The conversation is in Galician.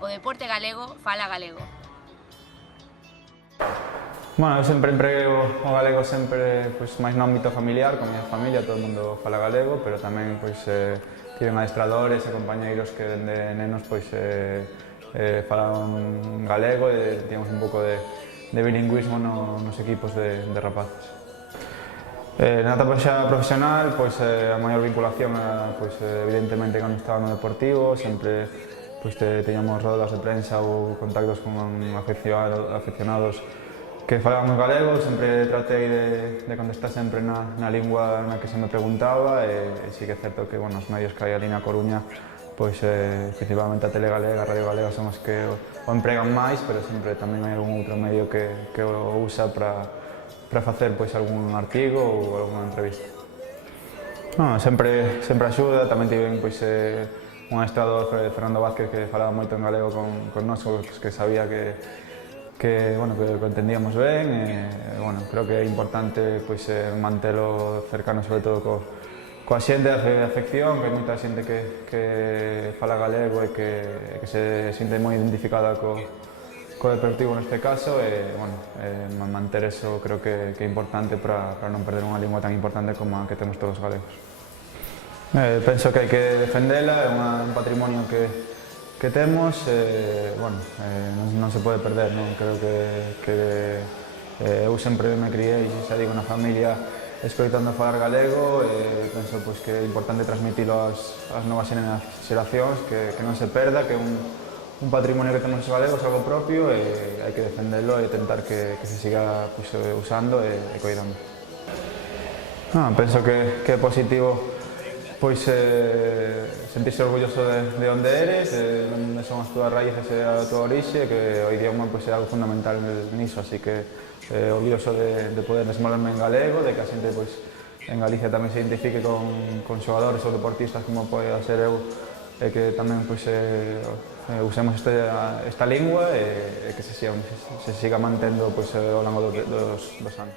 O deporte galego fala galego. Bueno, eu sempre emprego o galego sempre máis no ámbito familiar, con a miña familia, todo o mundo fala galego, pero tamén tiven adestradores e compañeiros que dende nenos falaban galego e tínhamos un pouco de bilingüismo nos equipos de rapaces. Na etapa xa profesional, a maior vinculación era evidentemente cando estaba no Deportivo, sempre teñamos rodas de prensa ou contactos con aficionados que falábamos galego, sempre tratei de contestar sempre na lingua na que se me preguntaba e sí que é certo que os medios que hai ali na Coruña, principalmente a Tele Galega, a Radio Galega son os que o empregan máis, pero sempre tamén hai algún outro medio que o usa para facer algún artigo ou algunha entrevista. Sempre axuda, tamén tiven un adestrador, Fernando Vázquez, que falaba moito en galego con nós, que sabía que o entendíamos ben e creo que é importante mantelo cercano, sobre todo coa xente da afección, que hai moita xente que fala galego e que se sinte moi identificada co Deportivo neste caso e manter eso creo que é importante para non perder unha lingua tan importante como a que temos todos os galegos. Penso que hai que defendela, é un patrimonio que temos, non se pode perder, creo que eu sempre me criei, xa digo, na familia escoitando falar galego e penso que é importante transmitilo ás novas xeracións, que non se perda, que é un patrimonio que temos os galegos, algo propio, e hai que defendelo e tentar que se siga usando e coidando. Penso que é positivo sentirse orgulloso de onde eres, de onde son as túas raíces e a túa orixe, que o idioma é algo fundamental niso, así que orgulloso de poder desenvolverme en galego, de que a xente en Galicia tamén se identifique con xogadores ou deportistas como pode ser eu, e que tamén usemos esta lingua e que se siga mantendo ao longo dos anos.